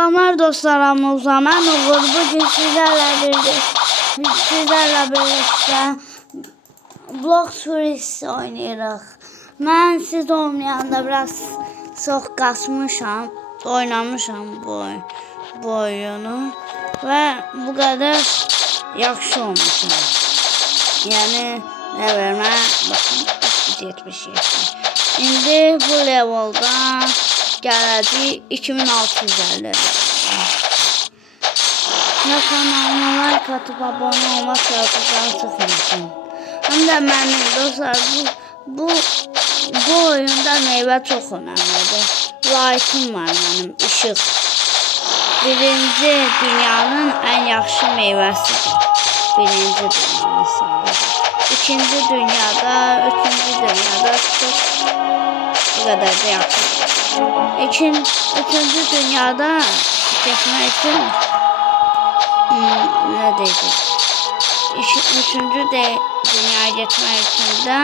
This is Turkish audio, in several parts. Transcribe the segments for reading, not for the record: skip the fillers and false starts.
Selamlar dostlarımıza, ben Uğur. Bugün sizlerle birlikte Blox Fruits oynayırıq. Ben siz olmayanda biraz çok kasmışam, oynamışam bu oyunu ve bu kadar yaxşı olmuşam. Yani ne vermə, bakın 377. İndi bu levelda gələcək 2650. Ne kanalıma like atıp abone olmak yapacağını tıklayın. Hem de benim dostlar bu oyunda meyve çok önemlidir. Like'ım var benim, ışık. Birinci dünyanın en yaxşı meyvəsidir. Birinci dünyanın sadece. İkinci dünyada, üçüncü dünyada çok bu kadar da yaxşı. Üçüncü dünyada geçmek için ne dedik? Üçüncü de dünya geçmek için de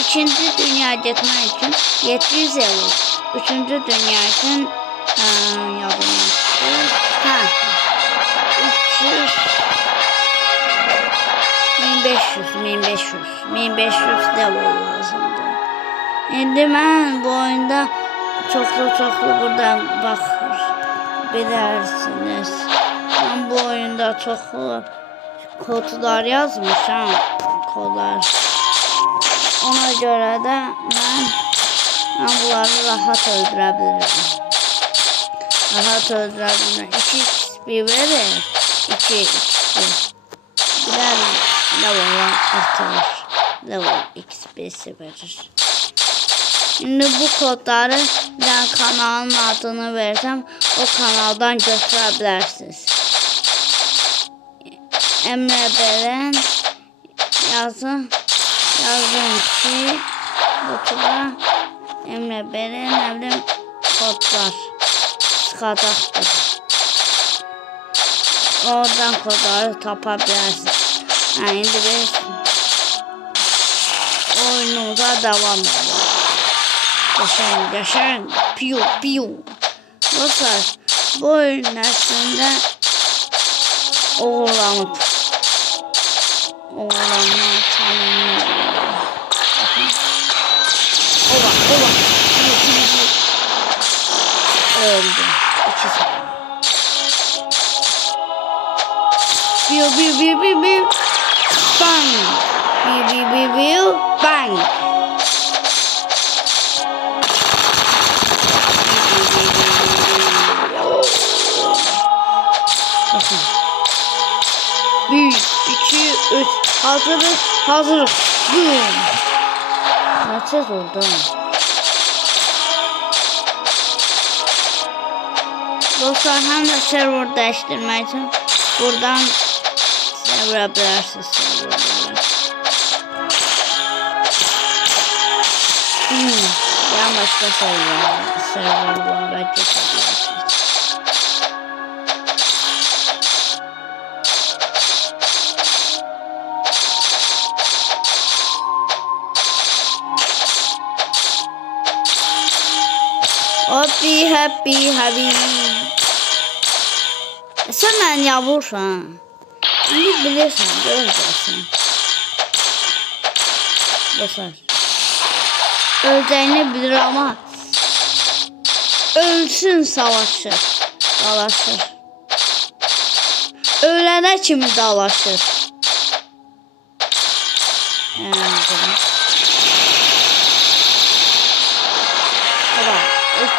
ikinci dünya geçmek için 700 euro. Üçüncü dünya için yadım ha 300 1500 level lazımdı. Şimdi ben bu oyunda çoklu buradan bakır bilirsiniz. Ben bu oyunda çoklu kodlar yazmışam. Kodlar. Ona göre de ben bunları rahat öldürebilirim. Rahat öldürebilirim. 2 XP verir. 2 XP. Birer level artırır. Level XP'si verir. Şimdi bu kodları ben kanalın adını versem o kanaldan götürebilirsiniz. Emre Beren yazın ki YouTube'a Emre Beren evlim kodlar çıkacaktır. Oradan kodları tapabilirsiniz. Yani şimdi biz oyunumuza devam edelim. Yaşayın. Piyo. Dostlar, bu oyun aslında oğlanıp tanımlı. Ova. Öldüm. 2 saniye. Piyo. Bang. Piyo. Bang. Bakın. 1, 2, 3. Hazırız. Boom. Nasıl oldu? Dostlar, hem de server değiştirmek için buradan server bilirsiniz. Ya başka serverlara geçebilirsiniz. Happy. Sen ben yavursan. Şimdi bilirsin, göreceksin. Dostlar. Öleceğini bilir ama ölsün savaşır. Ölene kimi dalaşır. Baba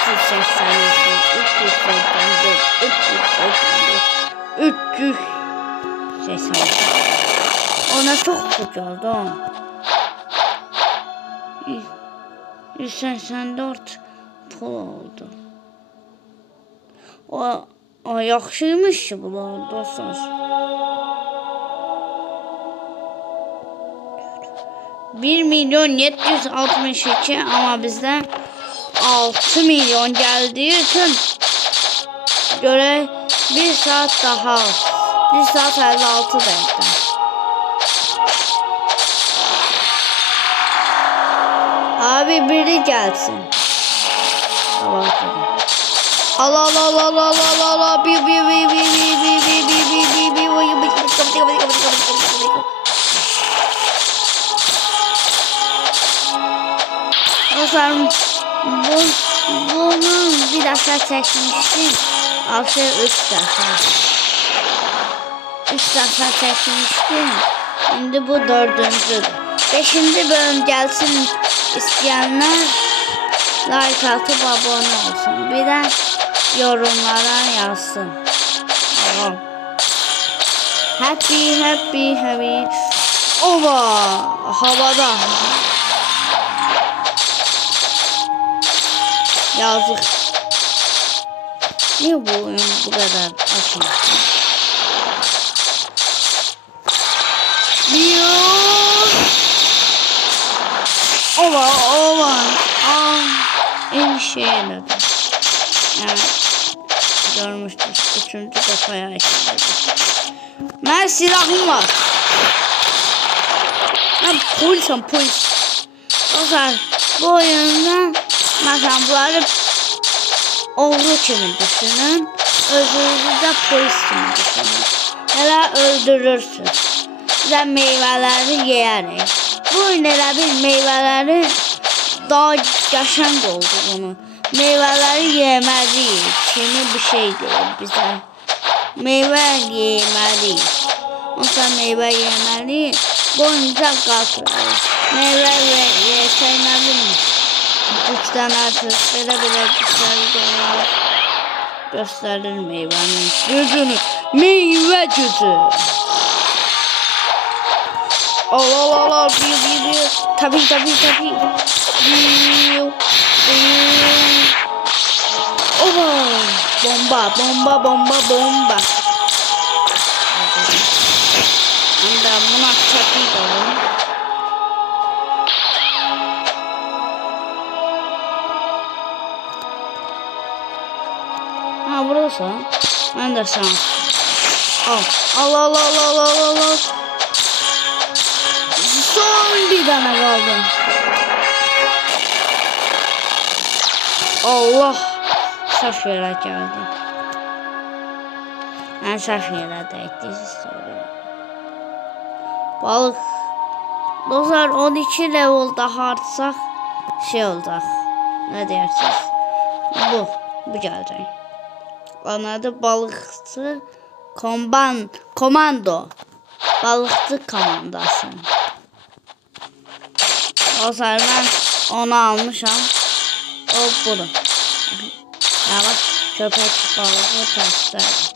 380. Ona çok sıcağız o. 184 pul oldu. O yaxşıymış ki bunlar dostlar. 1.762 ama bizde 6 milyon geldiği için göre 1 saat daha 1 saat 56 dakika. Abi biri gelsin. Tamam. Allah Allah Allah Allah Allah Allah Allah bi. Dostlarım bunun bir defa çekmiştim. Altı 3 defa. 3 defa çekmiştim. Şimdi bu 4'üncüdür. 5. bölüm gelsin isteyenler like atıp abone olsun. Bir de yorumlara yazsın. Tamam. Happy. Ova havada. Yazık. Niye bu oyun bu kadar açmış? Ova. En şeyler. Yani görmüştüm. 3. defaya işledim. Ben silahım var. Ben polisim. O zaman bu oyunda mesela bunları oğlu kimi düşünün. Özünüzü de polis kimi düşünün. Hele öldürürsünüz. Ve meyveleri yiyerek. Bu oyunda bir meyveleri daha yaşam oldu bunu. Meyveleri yemeliyiz. Kimi bir şey değil bize. Meyve yemeliyiz. Ondan meyve yemeliyiz. Bu oyunda kalkıyoruz. Meyve yeseymeliyim. Güçlenirsiniz. Böyle gösterir meyvenin gücünü. Meyve gücü. Allah. Bir. Tabii. Bomba. Anda buna çakıyım. Ha burası. Ben de sana. Allah. Son bir tane kaldı. Allah. Saf yere geldi. Ben saf yere değdi soruyorum. Balık. Dostlar 12 level daha artsak şey olacak. Ne dersiniz? Bu gelecek. Anladı balıkçı komando. Balıkçı komandası. O zaman ben onu almışam. O bunu. Ya bak köpek balığı testler.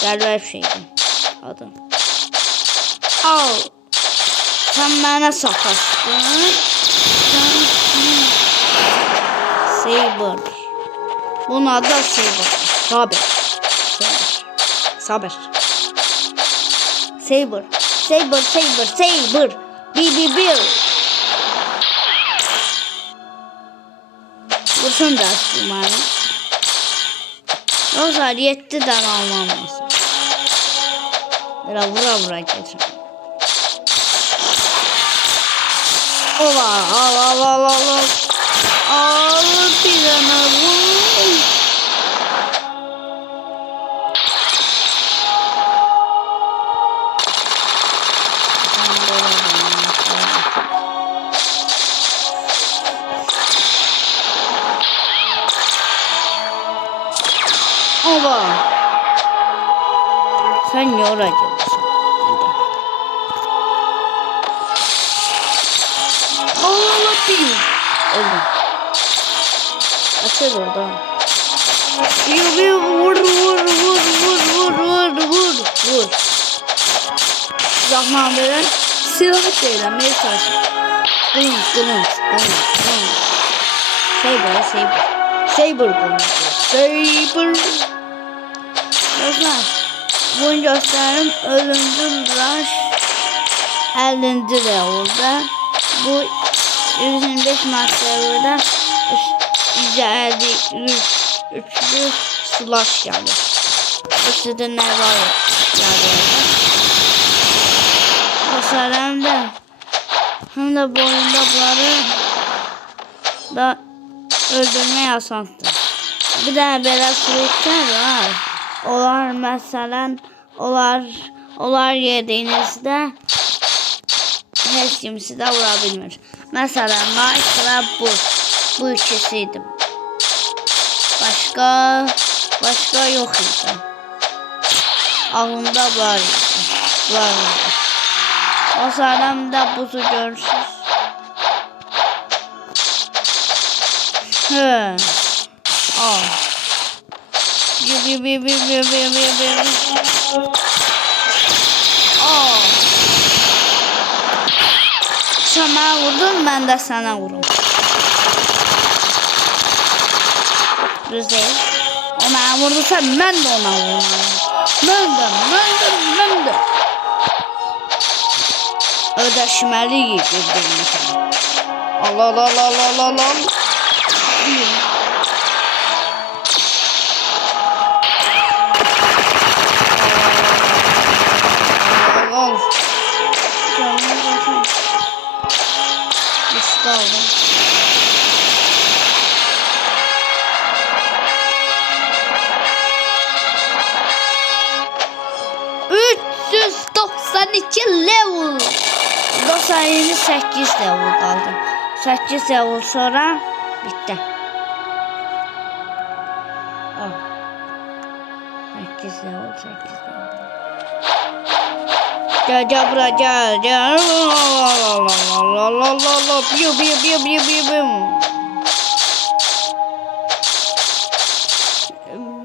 Gel bir şeydi. Adım. Al. Sen bana sokastın. Saber. Bunun adı da Saber. Saber. Bir. Kurşun da umarım. O zaman 7 tane almam lazım. Böyle vura geçelim. Allah. Al bir tane vur. Oba. Sen ne olacaksın? Allah bir. Öldüm. Açıl orada. Vur. Zaman veren silah değil. Amerika. Kılın. Saber. Dostlar, bunu gösterim ölümcül rush 50. level'da. Bu 125 maçlarında 3'lü slash geldi. Üstüde ne var geldi. Dostlar hem de bu oyunda bunları da öldürme yasaktır. Bir də belə fruitlər var. Onlar məsələn, onlar yediyinizdə heç kim sizə vura bilmir. Məsələn, Nike və bu ikisi idi. Başqa yox idi. Ağımda var idi. O sırada da buzu görürsünüz. Sen bana vurdun, ben de sana vururum. Düz değil. O bana vurduysa ben de ona vururum. Ben de. Ödeşmeliyiz birbirimize. Allah. Aldım. Level 98 level kaldı. 8 level sonra bitti. 8 level. Gel buraya gel.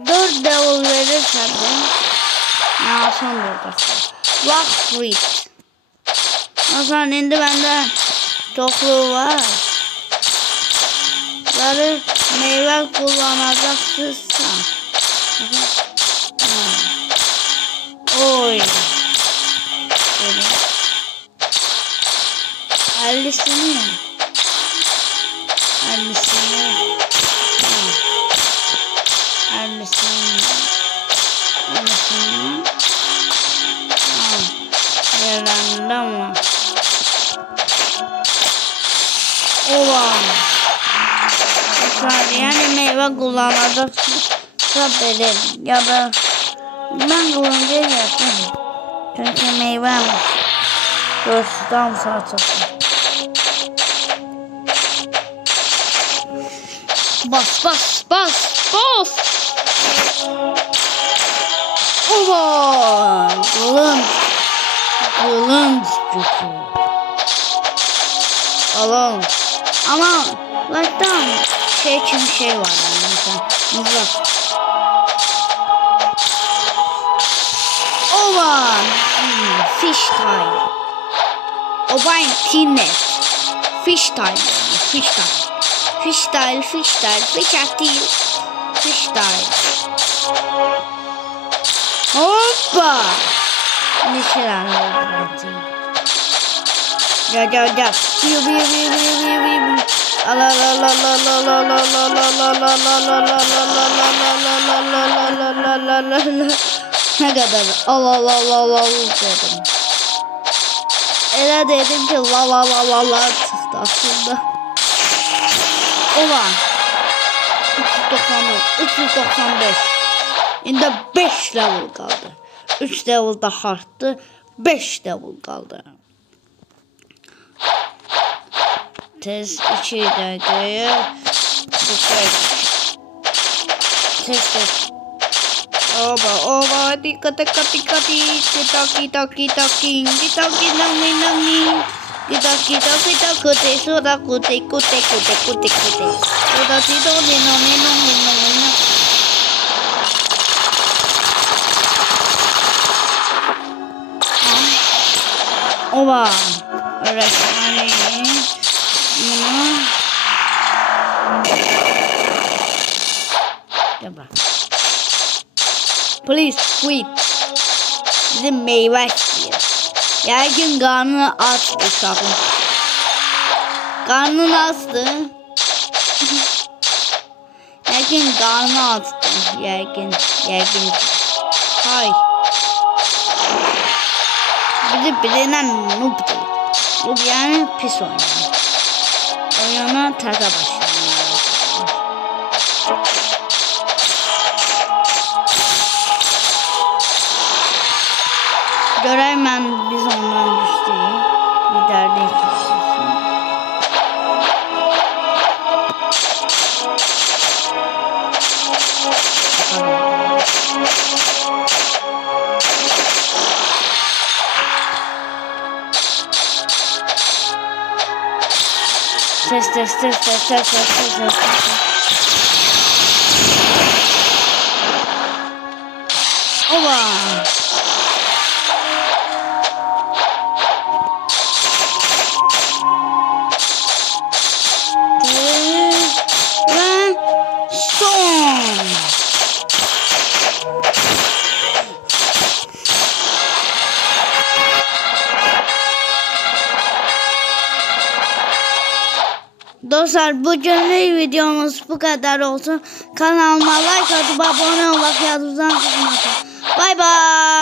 4 level verirsen de ne alsam burada. Rock fruit. O zaman indi bende çokluğu var. Bunları meyve kullanacaksınsa. Oy. 50'sini. Yerlerinde ama. Yani meyve kullanacaksa benim ya da ben kullanacağım yapayım. Çünkü meyvem dostum satılır. Bas. Kılınç gücü. Alalım. Ama like'tan şey var yani mesela mızrak. Fish time. Fish time. Hoppa. Neşelen oldu. Gel. Ne kadar Allah dedim. Elə dedim ki la çıktı aslında. 395. İndi 5 level kaldı. 3 level daha arttı. 5 level kaldı. Tez 2 dakikaya tez. Oba, dikkat. Oba, öğretmenim. Gel. Please quit. Bizim meyve istiyor. Yaygın karnını aç uşağım. Karnını açtı. Yaygın karnını açtı. Yaygın. Hay. Bizi bilinen noob değil. Noob yani pis oynuyor. Oyuna taza başlıyor. Görək biz ondan düşdük. Liderlik. Ses. Oba. Ve son. Dostlar bugünlük videomuz bu kadar olsun. Kanalıma like atıp abone olmak yadınızdan tutmasın. Bye bye.